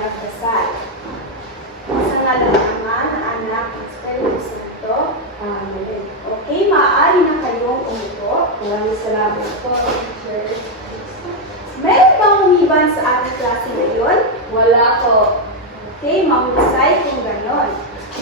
magdasal. Sa ngalan ng Ama, ng Anak, ng Espiritu Santo. Amen. Okay, maaari na kayong umupo. Maraming salamat po, teacher. Meron bang umiban sa ating klase ngayon? Wala po. Okay, mahusay kung ganon.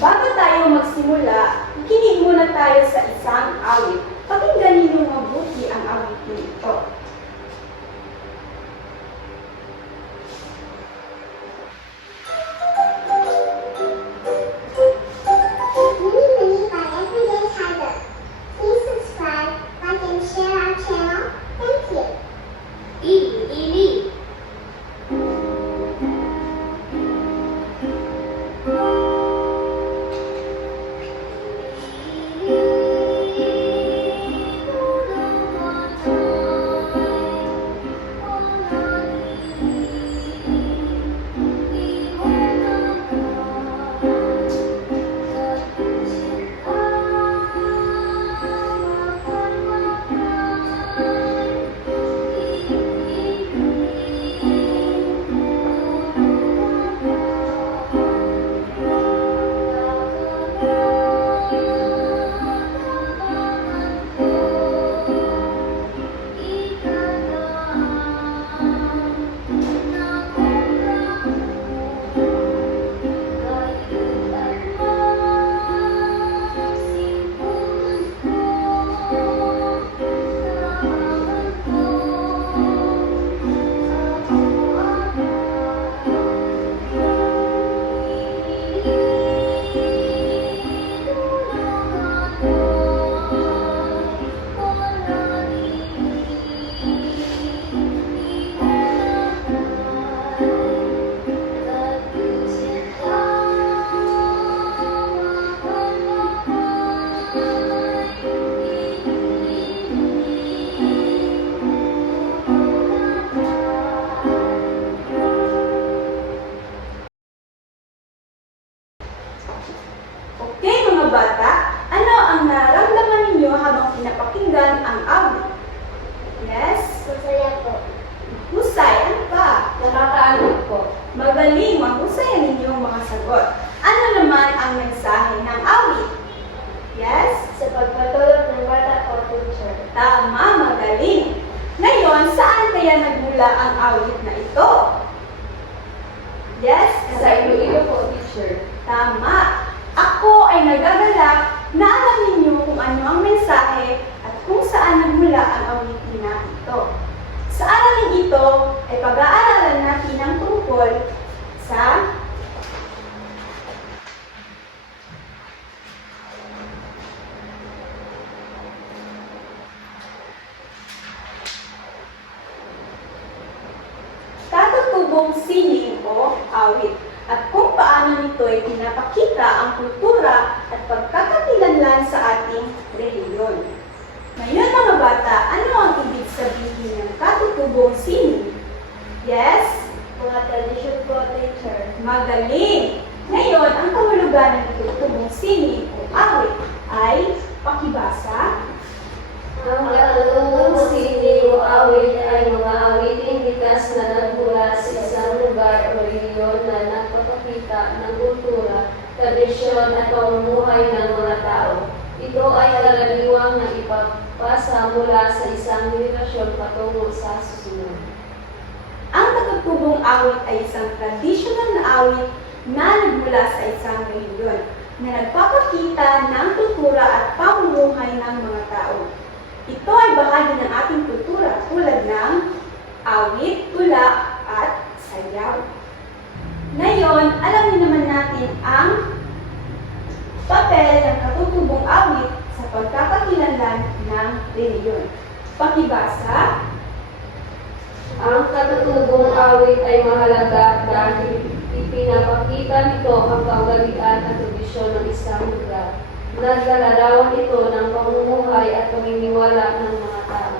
Bago tayo magsimula, kinig muna tayo sa isang awit. Pakinggan ninyong mabuti ang awit nito. Mini by Everyday Tiger. Please subscribe, like, and share our channel. Thank you. Ili. Okay mga bata, ano ang nararamdaman ninyo habang pinapakinggan ang awit? Yes? Masaya po. Husay, ano pa? Nakakaanod po. Magaling, mahusay ang inyong mga sagot. Ano naman ang mensahe ng awit? Yes? Sa pagpatulog ng bata po, teacher. Tama, magaling. Ngayon, saan kaya nagmula ang awit na ito? Yes? Sa Iloilo po, teacher. Tama. Ako ay nagagalak na alam ninyo kung ano ang mensahe at kung saan nagmula ang awitin na ito. Sa aralin ito ay pag-aaralan natin ang tungkol sa katutubong sining o awit at kung paano nito ay pinapakita ang kultura at pagkakakilanlan sa ating reliyon. Ngayon mga bata, ano ang ibig sabihin ng katutubong sining? Yes? Mga tradisyon po, teacher. Magaling! Ngayon, ang kahulugan ng katutubong sining o awit ay pakibasa. Ang katutubong sining o awit ay mga awiting likas na nagmula sa isang lugar o rehiyon na nagpapakita ng kultura, tradisyon at pamumuhay ng mga tao. Ito ay karaniwang na ipapasa mula sa isang henerasyon patungo sa susunod. Ang katutubong awit ay isang traditional na awit na nagmula sa isang reliyon na nagpapakita ng kultura at pamumuhay ng mga tao. Ito ay bahagi ng ating kultura tulad ng awit, tula, at sayaw. Ngayon, alamin naman natin ang papel ng katutubong awit sa pagkakakilanlan ng reliyon. Pakibasa. Ang katutubong awit ay mahalaga dahil ipinapakita nito ang kaugalian at tradisyon ng isang lugar. Naglalarawan ito ng pamumuhay at paniniwala ng mga tao.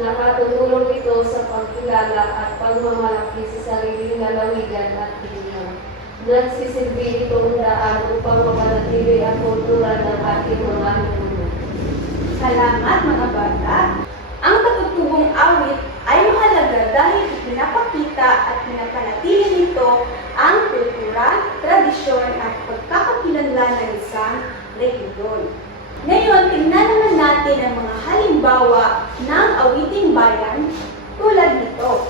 Nakatutulong ito sa pagkilala at pagmamalaki sa sariling lalawigan at relihiyon. Nagsisilbi itong daan upang mapanatili ang kultura ng ating mga ninuno. Salamat mga bata. Ang katutubong awit ay mahalaga dahil ipinapakita at pinapanatili nito ang pagmumula ng isang rehiyon. Ngayon, tingnan naman natin ang mga halimbawa ng awiting bayan tulad nito.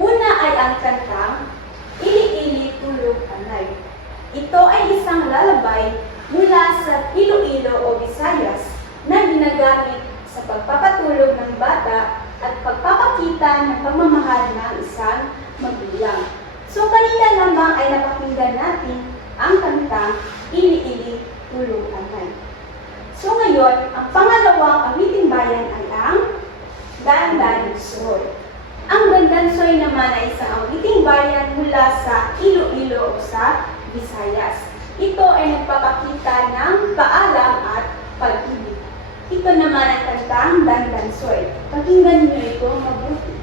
Una ay ang kantang Ili-ili Tulog Anay. Ito ay isang lalabay mula sa Iloilo o Visayas na ginagamit sa pagpapatulog ng bata at pagpapakita ng pagmamahal ng isang magulang. So kanina lamang ay napakinggan natin ang kantang Ili-ili Tulog Anay. So ngayon, ang pangalawang awiting bayan ay ang Dandansoy. Ang Dandansoy naman ay isang awiting bayan mula sa Iloilo o sa Visayas. Ito ay nagpapakita ng paalam at pag-ibig. Ito naman ang kantang Dandansoy. Pakinggan niyo ito mabuti.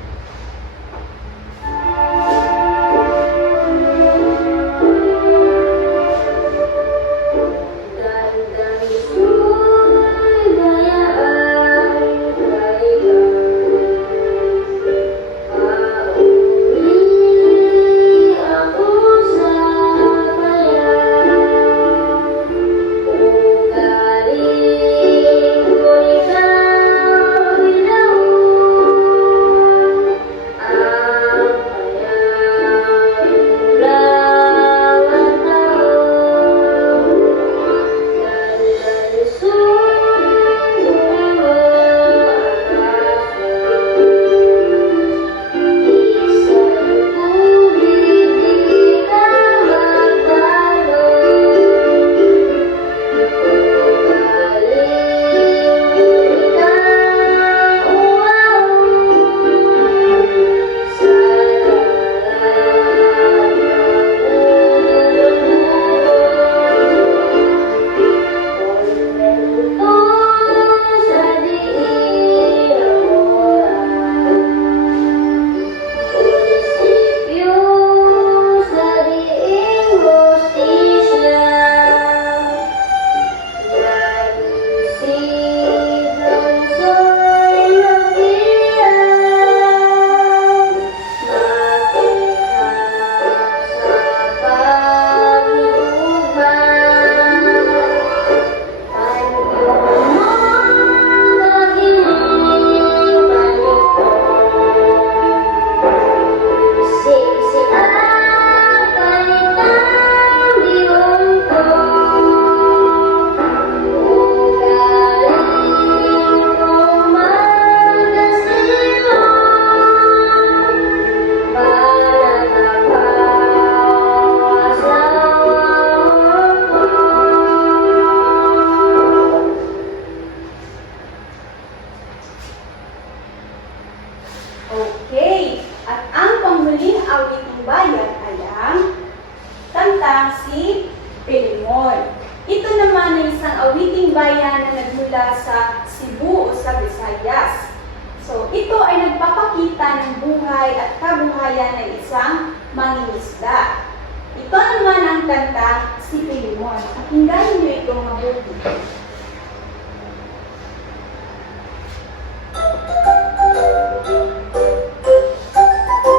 Okay, at ang panghuling awiting bayan ay ang kantang si Pilimon. Ito naman ay isang awiting bayan na nagmula sa Cebu o sa Visayas. So, ito ay nagpapakita ng buhay at kabuhayan ng isang mangingisda. Ito naman ang kantang si Pilimon. Pakinggan niyo itong mabuti.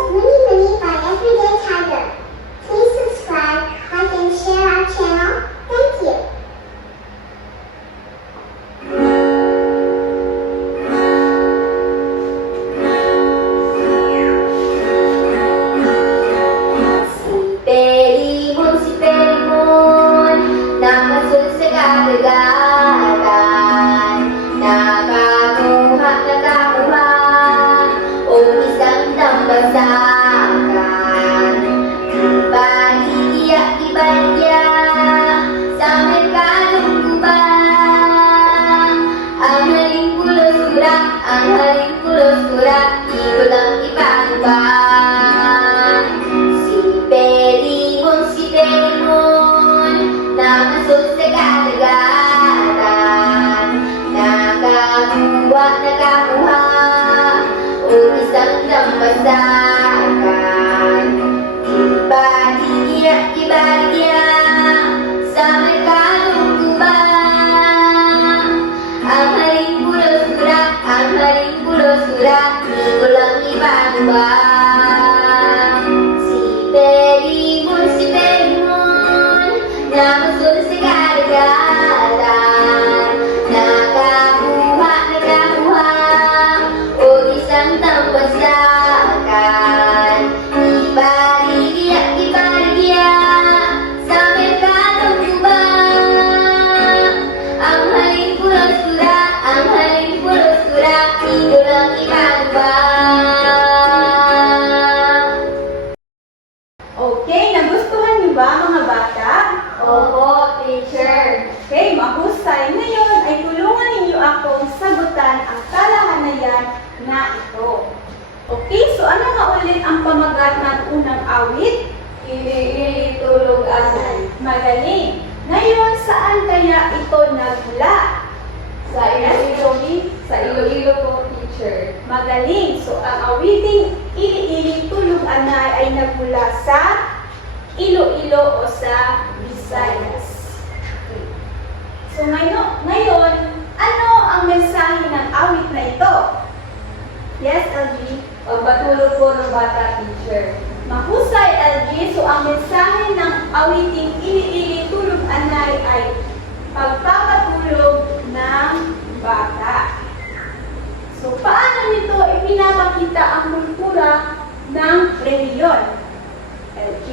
Mini by Everyday Tiger. Please subscribe, like, and share our channel. Thank you. Si Pelimon, nakasul sa kadagatan, nakakuha, o isang tambasakan. Iba-iya, sa merkadong gubat, ang haling kulos-kura, ikot ang ipagubad. Si Pelimon, nakasul sa kadagatan, nakakuha, o isang dambasakan. ba? Okay, nagustuhan niyo ba mga bata? Opo, teacher. Okay, mahusay. Ngayon ay tulungan ninyo akong sagutan ang talahanayan na ito. Okay, so ano nga ulit ang pamagat ng unang awit? Ili-ili tulog anay. Magaling. Ngayon, saan kaya ito nagmula? Sa Iloilo po, teacher. Magaling. So, ang awiting ili-ili tulog anay ay nagmula sa Iloilo o sa Visayas. Okay. So, ngayon, ano ang mensahe ng awit na ito? Yes, LG? Pagpatulog po ng bata, teacher. Mahusay, LG. So, ang mensahe ng awiting ili-ili tulog anay ay pagpapatulog ng bata. So, paano nito ipinapakita ang kultura ng reliyon? LG?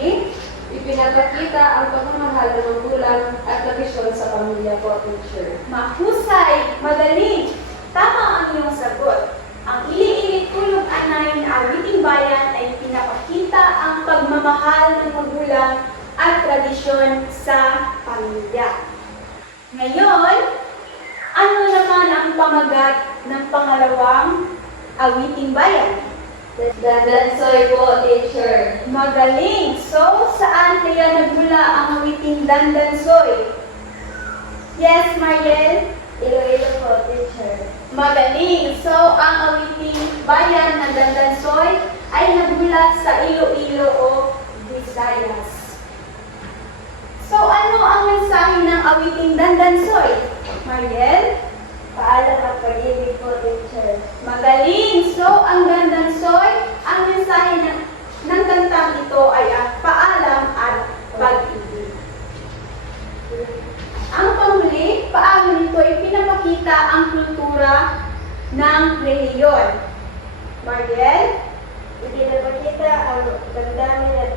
Ipinapakita ang pagmamahal ng magulang at tradisyon sa pamilya po, teacher. Mahusay, magaling. Tama ang iyong sagot. Ang ili-ili tulog anay na awiting bayan ay pinapakita ang pagmamahal ng magulang at tradisyon sa pamilya. Ngayon, ano naman ang pamagat ng pangalawang awiting bayan? Dandansoy po, teacher. Magaling! So, saan kaya nagmula ang awiting Dandansoy? Yes, Mariel? Iloilo po, teacher. Magaling! So, ang awiting bayan ng Dandansoy ay nagmula sa Iloilo o Visayas. So, ano ang mensahe ng awiting Dandansoy? Mariel? Paalam at pag-ibig po, teacher. Magaling! So, ang Dandansoy, ang mensahe ng kantang ito ay ang paalam at pag-ibig. Ang panghuli, paano nito ay pinapakita ang kultura ng reliyon? Mariel? Ipinapakita ang damdamin at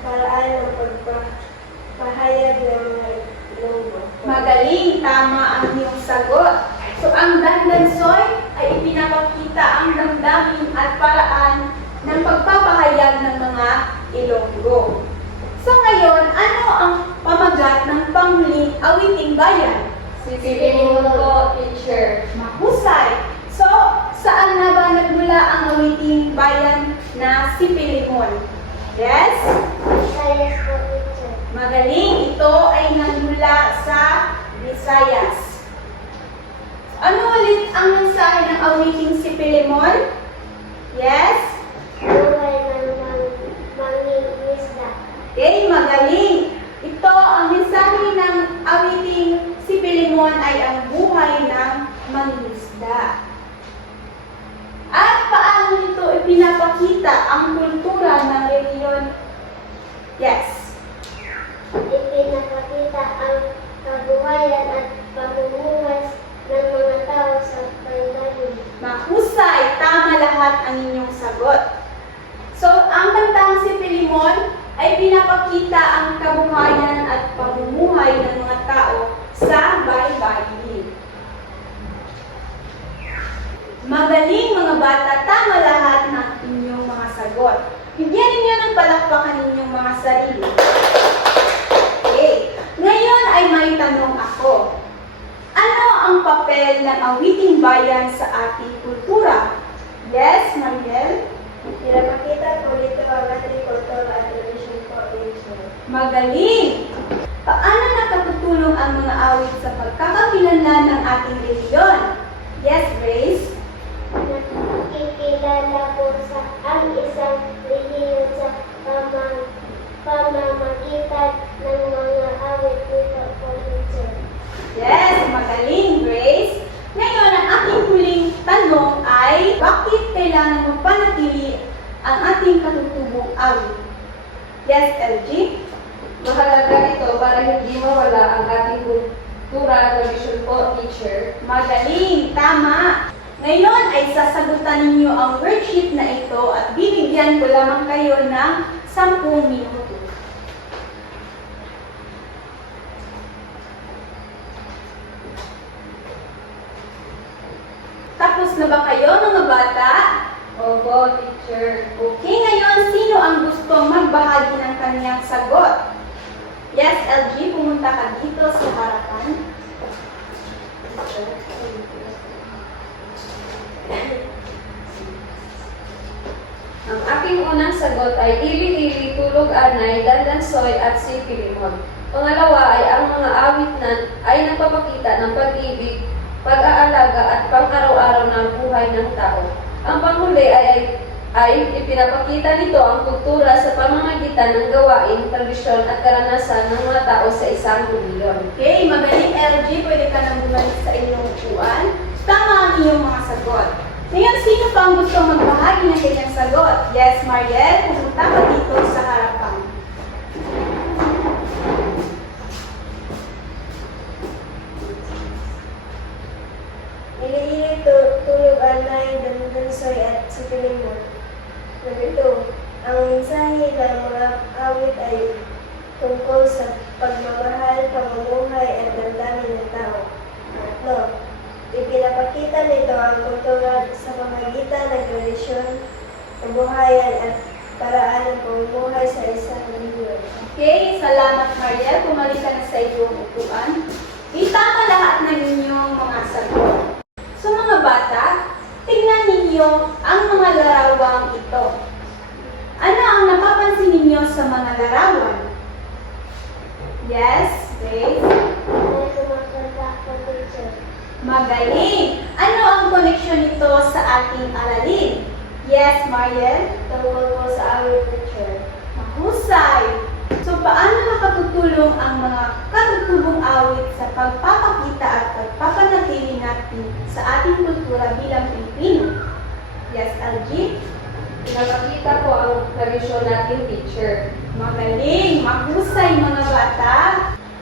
paraan ng pagpahayag ng mga Ilonggo. Magaling, tama ang iyong sagot. So, ang Dandansoy ay ipinapakita ang damdamin at paraan ng pagpapahayag ng mga Ilonggo. So, ngayon, ano ang pamagat ng panghuling awiting bayan? Sipilin mo po, teacher. Mahusay. So, saan na ba nagmula ang awiting bayan na Sipilimon? Yes? Visayas po, teacher. Magaling. Ito ay nagmula sa Visayas. Ano ulit ang mensahe ng awiting Sipilimon? Yes? Buhay ng mangingisda. Okay, magaling. Ito, ang mensahe ng awiting Sipilimon ay ang buhay ng mangingisda. At paano nito ipinapakita ang kultura ng reliyon? Yes. Ipinapakita ang kabuhayan at pamumuhay ng mga tao sa panglalim. Mahusay, tama lahat ang inyong sagot. So, ang kantang Sipilimon ay pinapakita ang kabuhayan at pamumuhay ng mga tao sa baybayin. Magaling mga bata, tama lahat ng inyong mga sagot. Bigyan ninyo ng palakpakan ninyong mga sarili. Okay, ngayon ay may tanong ako. Ano ang papel ng awiting bayan sa ating kultura? Yes, Mariel? Pinapakita po dito ang ating kultura at tradisyon po, teacher. Magaling! Paano nakatutulong ang mga awit sa pagkakakilanlan ng ating reliyon? Yes, Grace? Nakikilala po sa ang isang reliyon sa pamamagitan ng mga awit nito po, teacher. Yes, magaling, Grace. Ngayon, ang ating huling tanong ay, bakit kailangan mapanatili ang ating katutubong awit? Yes, LG? Mahalaga ito para hindi mawala ang ating kultura at tradisyon po, teacher. Magaling, tama. Ngayon ay sasagutan ninyo ang worksheet na ito at bibigyan ko lamang kayo ng 10 minuto. Tapos na ba kayo mga bata? teacher. Okay, ngayon, sino ang gustong magbahagi ng kanyang sagot? Yes, LG, pumunta ka dito sa harapan. Ang aking unang sagot ay ili-ili, tulog anay, dandansoy at sipilimon. Pangalawa ay ang mga awit na ay nagpapakita ng pag-ibig, pag-aalaga at pang-araw-araw ng buhay ng tao. Ang panghuli ay ipinapakita nito ang kultura sa pamamagitan ng gawain, tradisyon at karanasan ng mga tao sa isang rehiyon. Okay, magaling LG, pwede ka nang bumalik sa inyong upuan. Tama ang iyong mga sagot. Ngayon, sino pa ang gusto magbahagi ng kanyang sagot? Yes, Mariel, pumunta ka dito sa harapan. Ili-ili, tulog anay, dandansoy at sipilimon. Ito, ang mensahe ng mga awit ay tungkol sa pagmamahal, pamumuhay at damdamin ng tao. Tatlo, ipinapakita nito ang kultura sa pamagitan ng tradisyon, kabuhayan at paraan ng pamumuhay sa isang rehiyon. Okay, salamat Mariel. Pumalik ka na sa iyong upuan. Itama lahat ng inyong mga sagot. So mga bata, tignan ninyo ang mga larawang ito. Ano ang napapansin ninyo sa mga larawan? Yes, Grace? May kumakanta ko, teacher. Magaling! Ano ang koneksyon nito sa ating aralin? Yes, Mariel? Tungkol po sa awit, teacher. Mahusay! So, paano makatutulong ang mga katutubong awit sa pagpapakita at pagpapanatili natin sa ating kultura bilang Pilipino? Yes, LG? Pinapakita ko ang tradisyon natin, teacher. Magaling! Mahusay mga bata!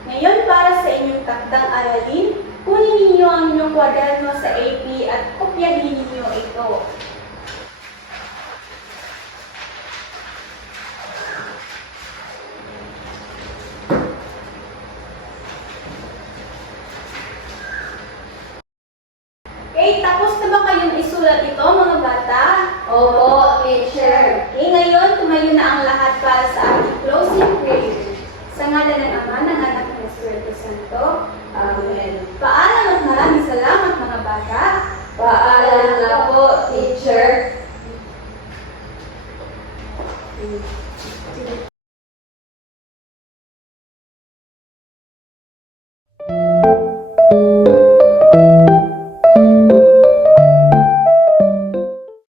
Ngayon, para sa inyong takdang aralin, kunin ninyo ang inyong kwaderno sa AP at kopyahin ninyo ito. Okay, tapos na ba kayong isulat ito mga bata? Opo, teacher. Okay, ngayon tumayo na ang lahat para sa ating closing prayer. Sa ngalan ng Ama, ng Anak, ng Espiritu Santo. Amen. Paalam at maraming salamat mga bata. Paalam na po, teacher. Thank